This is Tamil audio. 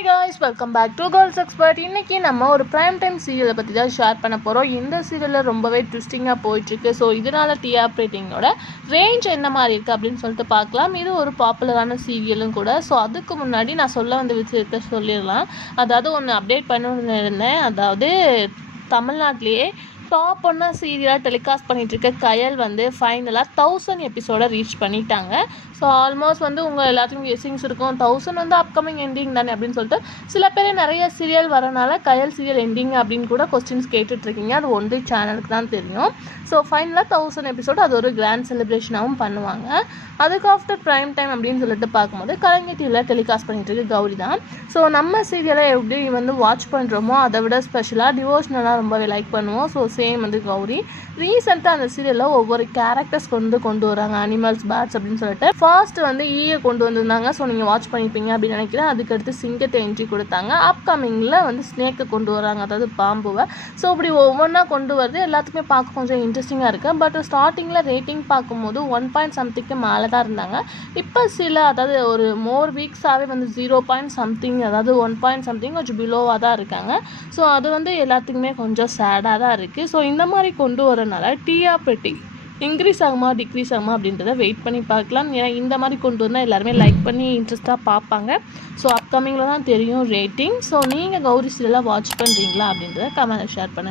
Hi guys, welcome back to Girls Expert. இன்னைக்கு நம்ம ஒரு prime time சீரியலை பற்றி தான் ஷேர் பண்ண போகிறோம். இந்த சீரியலில் ரொம்பவே ட்விஸ்டிங்காக போயிட்டுருக்கு. ஸோ இதனால் டிஆர் ரேட்டிங்கோட ரேஞ்ச் என்ன மாதிரி இருக்குது அப்படின்னு சொல்லிட்டு பார்க்கலாம். இது ஒரு பாப்புலரான சீரியலும் கூட. ஸோ அதுக்கு முன்னாடி நான் சொல்ல வந்த விஷயத்தை சொல்லிடலாம். அதாவது ஒன்று அப்டேட் பண்ணணும்னு இருந்தேன். அதாவது தமிழ்நாட்டிலேயே டாப் ஒன்னா சீரியலாக டெலிகாஸ்ட் பண்ணிகிட்ருக்க கயல் வந்து ஃபைனலாக 1000 எபிசோடை ரீச் பண்ணிட்டாங்க. ஸோ ஆல்மோஸ்ட் வந்து உங்கள் எல்லாத்துக்கும் கெஸ்ஸிங்ஸ் இருக்கும் 1000 வந்து அப்கமிங் எண்டிங் தானே அப்படின்னு சொல்லிட்டு சில பேர் நிறைய சீரியல் வரனால கயல் சீரியல் எண்டிங் அப்படின்னு கூட கொஸ்டின்ஸ் கேட்டுட்ருக்கீங்க. அது ஒன்லி சேனலுக்கு தான் தெரியும். ஸோ ஃபைனலாக 1000 எபிசோடு அது ஒரு கிராண்ட் செலிப்ரேஷனாகவும் பண்ணுவாங்க. அதுக்கு ஆஃப்டர் ப்ரைம் டைம் அப்படின்னு சொல்லிட்டு பார்க்கும்போது கலைஞர் டிவியில் டெலிகாஸ்ட் பண்ணிகிட்டு இருக்கு கௌரி தான். ஸோ நம்ம சீரியலை எப்படி வந்து வாட்ச் பண்ணுறோமோ அதை விட ஸ்பெஷலாக டிவோஷனலாக ரொம்பவே லைக் பண்ணுவோம். ஸோ சேம் வந்து கௌரி ரீசெண்டாக அந்த சீரியலில் ஒவ்வொரு கேரக்டர்ஸ் கொண்டு வராங்க. அனிமல்ஸ், பேர்ட்ஸ் அப்படின்னு சொல்லிட்டு ஃபர்ஸ்ட் வந்து ஈயை கொண்டு வந்திருந்தாங்க. ஸோ நீங்கள் வாட்ச் பண்ணிப்பீங்க அப்படின்னு நினைக்கிறேன். அதுக்கடுத்து சிங்கத்தை என்ட்ரி கொடுத்தாங்க. அப்கமிங்கில் வந்து ஸ்னேக்கை கொண்டு வராங்க, அதாவது பாம்புவை. ஸோ இப்படி ஒவ்வொன்றா கொண்டு வருது. எல்லாத்துக்குமே பார்க்க கொஞ்சம் இன்ட்ரெஸ்டிங்காக இருக்குது. பட் ஸ்டார்டிங்கில் ரேட்டிங் பார்க்கும்போது 1 something மேலே தான் இருந்தாங்க. இப்போ அதாவது ஒரு மோர் வீக்ஸாகவே வந்து 0 something, அதாவது 1 something கொஞ்சம் பிலோவாக தான் இருக்காங்க. ஸோ அது வந்து எல்லாத்துக்குமே கொஞ்சம் சேடாக தான் இருக்குது. ஸோ இந்த மாதிரி கொண்டு வரனால டிஆர் ரேட்டிங் இன்க்ரீஸ் ஆகுமா டிக்ரீஸ் ஆகுமா அப்படின்றத வெயிட் பண்ணி பார்க்கலாம். ஏன்னா இந்த மாதிரி கொண்டு வந்தால் எல்லாருமே லைக் பண்ணி இன்ட்ரெஸ்ட்டாக பார்ப்பாங்க. ஸோ அப்கமிங்கில் தான் தெரியும் ரேட்டிங். ஸோ நீங்கள் கௌரி சீரியலாக வாட்ச் பண்ணுறீங்களா அப்படின்றத கமெண்ட்டில் ஷேர் பண்ணுங்கள்.